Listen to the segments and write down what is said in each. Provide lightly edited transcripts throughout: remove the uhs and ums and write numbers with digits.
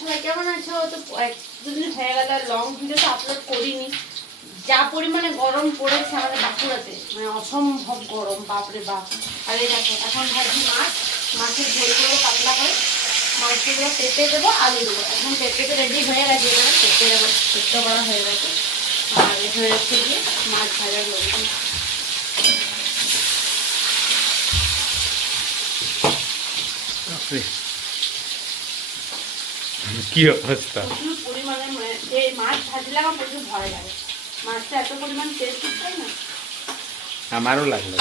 সবাই কেমন আছো? তো দুদিন হয়ে গেল লং ভিডিও তো আপলোড করিনি। যা পরিমাণে গরম পড়েছে আমাদের বাঁকুড়াতে, মানে অসম্ভব গরম, বাপরে বাপ। আর এই দেখো এখন ভাবছি মাছের ঝোল করবো পাতলা করে। মাছগুলো পেঁপে দেবো, আলু দেবো। এখন পেঁপেতে রেডি হয়ে গেছে, এখানে পেঁপে দেবো, সেদ্ধ করা হয়ে গেছে। আর এখানে হচ্ছে গিয়ে মাছ ভাজার লবণ। কি অবস্থা! প্রচুর পরিমাণে যে মাছ ভাজলে আমার প্রচুর ভয় লাগে। মাছটা এত পরিমাণ টেস্ট তাই না? আমারও লাগলো।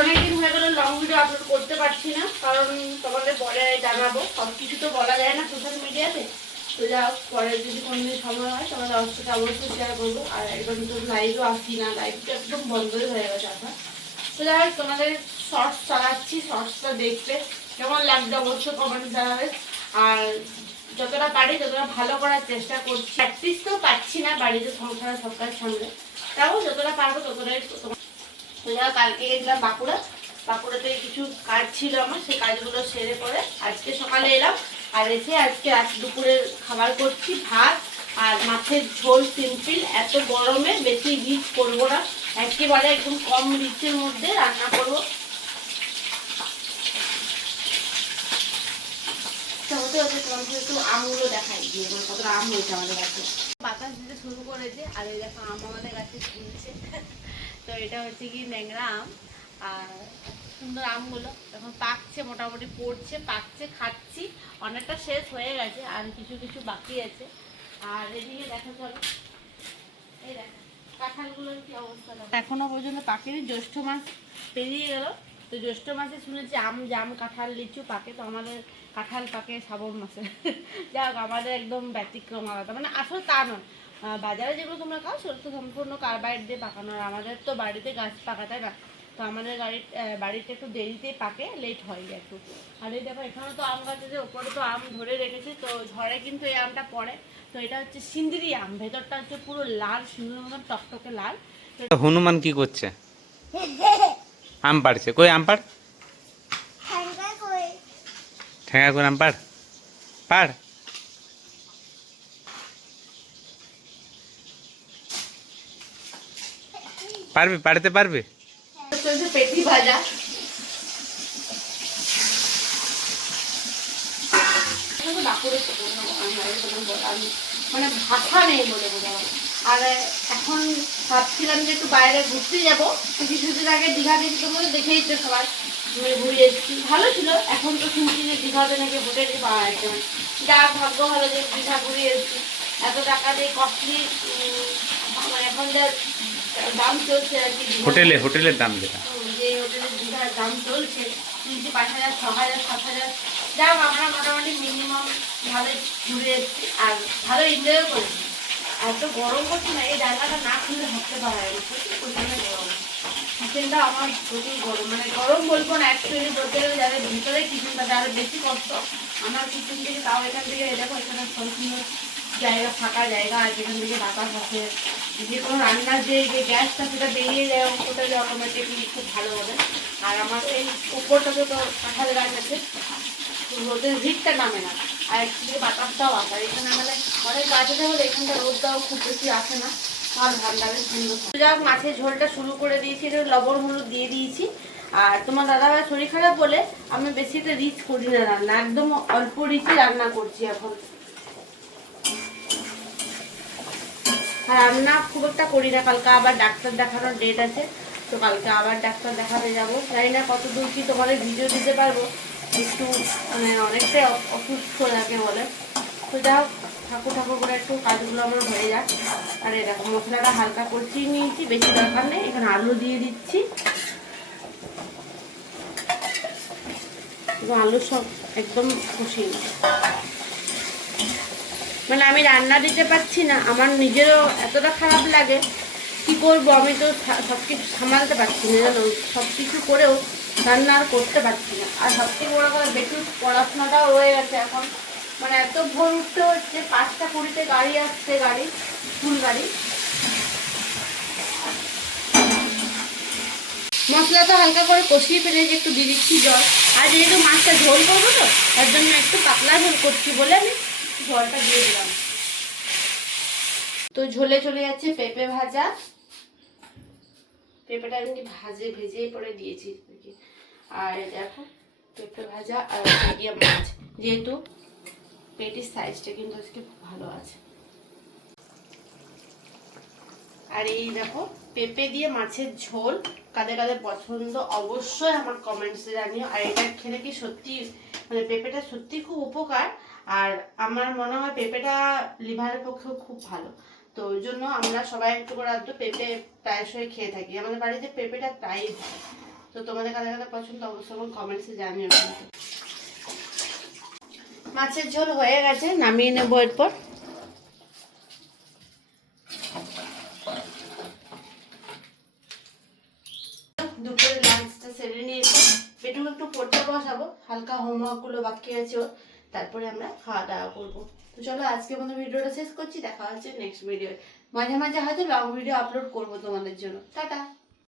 অনেকদিন হয়ে গেল লং ভিডিও আপলোড করতে পারছি না, কারণ তোমাদের পরে জানাবো। সব কিছু তো বলা যায় না সোশ্যাল মিডিয়াতে। তো যা হোক, পরে যদি কোনোদিন সময় হয় তোমাদের অবশ্যই অবশ্যই শেয়ার করবো। আর একবার কিন্তু লাইভও আসি না, লাইভটা একদম বন্ধই হয়ে গেছে আপনার। তো যাই হোক, তোমাদের শর্টস চালাচ্ছি, শর্টসটা দেখতে কেমন লাগবে অবশ্যই কমেন্ট জানাবে। আর যতটা পারি ততটা ভালো করার চেষ্টা করছি। প্র্যাকটিস তো পাচ্ছি না বাড়িতে, সংসারে সব কাজ সামনে, তাও যতটা পারবো ততটাই। তো যাই হোক, কালকে গেছিলাম বাঁকুড়াতে কিছু কাজ ছিল আমার, সেই কাজগুলো সেরে পরে আজকে সকালে এলাম। আর এসে আজকে দুপুরের খাবার করছি, ভাত আর মাছের ঝোল সিম্পল। এত গরমে বেশি রিচ করবো না, একেবারে একদম কম রিচের মধ্যে রান্না করবো। একটু আমগুলো দেখাই দিয়ে কতটা আম হয়েছে আমাদের গাছে। বাতাস দিতে শুরু করেছে, আর এই দেখো আম আমাদের গাছে ঝুলছে। তো এটা হচ্ছে কি ন্যাংরা আম। আর সুন্দর আমগুলো এখন পাকছে, মোটামুটি পড়ছে, পাকছে, খাচ্ছি। অনেকটা শেষ হয়ে গেছে, আর কিছু কিছু বাকি আছে। আর এদিকে দেখা চলো, এই দেখো কাঁঠালগুলোর কি অবস্থা। এখনো পর্যন্ত পাকেনি, জ্যৈষ্ঠ মাস পেরিয়ে গেল। তো জ্যৈষ্ঠ মাসে শুনেছি জাম কাঁঠাল লিচু পাকে, তো আমাদের কাঁঠাল পাকে শ্রাবণ মাসে। যাই হোক, আমাদের একদম ব্যতিক্রম আলাদা, মানে আসলে তা নয়। বাজারে যেগুলো তোমরা খাও সেগুলো তো সম্পূর্ণ কার্বাইড দিয়ে পাকানো, আর আমাদের তো বাড়িতে গাছ পাকা, তাই না? তো আমাদের বাড়িতে একটু দেরিতেই পাকে, লেট হয় একটু। আর এই দেখো এখানে তো আম গাছে যে ওপরে তো আম ধরে রেখেছে, তো ঝড়ে কিন্তু এই আমটা পড়ে। তো এটা হচ্ছে সিন্দিরি আম, ভেতরটা হচ্ছে পুরো লাল, সিঁদুরের মতন টকটকে লাল। হনুমান কি করছে? আম পাড়ছে। কই আম পাড়, ঠেঙ্গা করে আম পাড়, পাড়। পারবে, পাড়তে পারবে। চলছে পেটি ভাজা। মানে ভাষা নেই বলে বোঝাবো। আর এখন ভাবছিলাম যে একটু বাইরে ঘুরতে যাবো। কিছুদিন আগে দীঘা গেছি, তোমাদের দেখেই তো সবাই, ঘুরে এসেছি, ভালো ছিল। এখন তো শুনছি যে দীঘাতে নাকি হোটেল পাওয়া যাচ্ছে না। যা ভাগ্য ভালো যে দীঘা ঘুরে এসেছি। এত টাকা দিয়ে কস্টলি, মানে এখন যা দাম চলছে আর কি, হোটেলের দাম যেটা, যে হোটেলের দীঘার দাম চলছে 5,000, 6,000, 7,000। যাই হোক, আমরা মোটামুটি মিনিমাম ভালো ঘুরে এসেছি, আর ভালো এনজয়ও করেছি। এত গরম করছে না, এই জায়গাটা না খুলে থাকতে পারা যায় না, প্রচুর পরিমাণে গরম। কিচেনটা আমার প্রচুর গরম, মানে গরম বলবো না, অ্যাকচুয়ালি বলতে গেলে যাদের ভিতরে কিচেনটা আরো বেশি কষ্ট। আমার কিচেন থেকে তাও এখান থেকে দেখো, এখানে সম্পূর্ণ জায়গা, ফাঁকা জায়গা আছে, এখান থেকে বাতাস আছে। যে কোনো রান্নার যে গ্যাসটা সেটা বেরিয়ে যায় হোটেলে অটোমেটিকলি, খুব ভালো হবে। আর আমার এই উপরটাতে তো কাঁঠাল গাছ আছে, রোদের হিটটা নামে না, আর একদিকে বাতাসটাও আসে। আর এখানে মানে অনেক গাছ আছে বলে এখানটা রোদটাও খুব বেশি আসে না, আর ভালো লাগে, সুন্দর। যাই হোক, মাছের ঝোলটা শুরু করে দিয়েছি, লবণ হলুদ দিয়ে দিয়েছি। আর তোমার দাদাভাই শরীর খারাপ বলে আমি বেশি একটা রিচ করি না রান্না, একদম অল্প রিচে রান্না করছি এখন। আর রান্না খুব একটা করি না, কালকে আবার ডাক্তার দেখানোর ডেট আছে। তো কালকে আবার ডাক্তার দেখাতে যাবো, জানি না কত দূর কি তোমাদের ভিডিও দিতে পারবো, একটু মানে অনেকটাই অসুস্থ লাগে বলে। তো যাও, ঠাকুর করে একটু কাজগুলো আমার হয়ে যাক। আর এরকম মশলাটা হালকা কষিয়ে নিয়েছি, বেশি দরকার নেই। এখানে আলু দিয়ে দিচ্ছি, এবং আলু সব একদম কষিয়ে নিচ্ছি। মানে আমি রান্না দিতে পারছি না, আমার নিজেরও এতটা খারাপ লাগে, কি করবো। আমি তো সব কিছু সামালতে পারছি না, জানো, সব কিছু করেও রান্না আর করতে পারছি না। আর সবথেকে বড় কথা, বেশি পড়াশোনাটাও রয়ে গেছে এখন, মানে এত ভোর উঠতে হচ্ছে, 5টা 20-তে গাড়ি আসছে, স্কুল গাড়ি। মশলাটা হালকা করে কষিয়ে ফেলে যে একটু দিয়ে দিচ্ছি জল। আর যেহেতু মাছটা ঝোল করবো, তো তার জন্য একটু পাতলা ঝোল করছি বলে আমি জলটা দিয়ে দিলাম। তো ঝোলে চলে যাচ্ছে পেঁপে ভাজা। পেঁপেটা আমি ভেজে পরে দিয়েছি আর দেখো পেঁপে ভাজা আর মিডিয়াম মাছ, যেহেতু পেটির সাইজটা কিন্তু আজকে খুব ভালো আছে। আর এই দেখো পেঁপে দিয়ে মাছের ঝোল, কাদের কাদের পছন্দ অবশ্যই আমার কমেন্টসে জানিও। আর এটা খেলে কি সত্যি মানে পেঁপেটা সত্যি খুব উপকার, আর আমার মনে হয় পেঁপেটা লিভারের পক্ষেও খুব ভালো। তো ওই জন্য আমরা সবাই একটু করে আধটু পেঁপে প্রায়শই খেয়ে থাকি, আমাদের বাড়িতে পেঁপেটা প্রায়ই হয়। তো তোমাদের কাদের কাদের পছন্দ অবশ্যই আমার কমেন্টসে জানিও। মাছের ঝোল হয়ে গেছে, নামিয়ে নেবো এরপর। দুপুরে লাঞ্চটা সেরে নিয়েছি, পেটু একটু পড়তে বসাবো, হালকা হোমওয়ার্ক গুলো বাকি আছে ওর, তারপরে আমরা খাওয়া দাওয়া করবো। তো চলো আজকে মতো ভিডিওটা শেষ করছি, দেখা হচ্ছে নেক্সট ভিডিও। মাঝে মাঝে হয়তো লং ভিডিও আপলোড করবো তোমাদের জন্য। টাটা।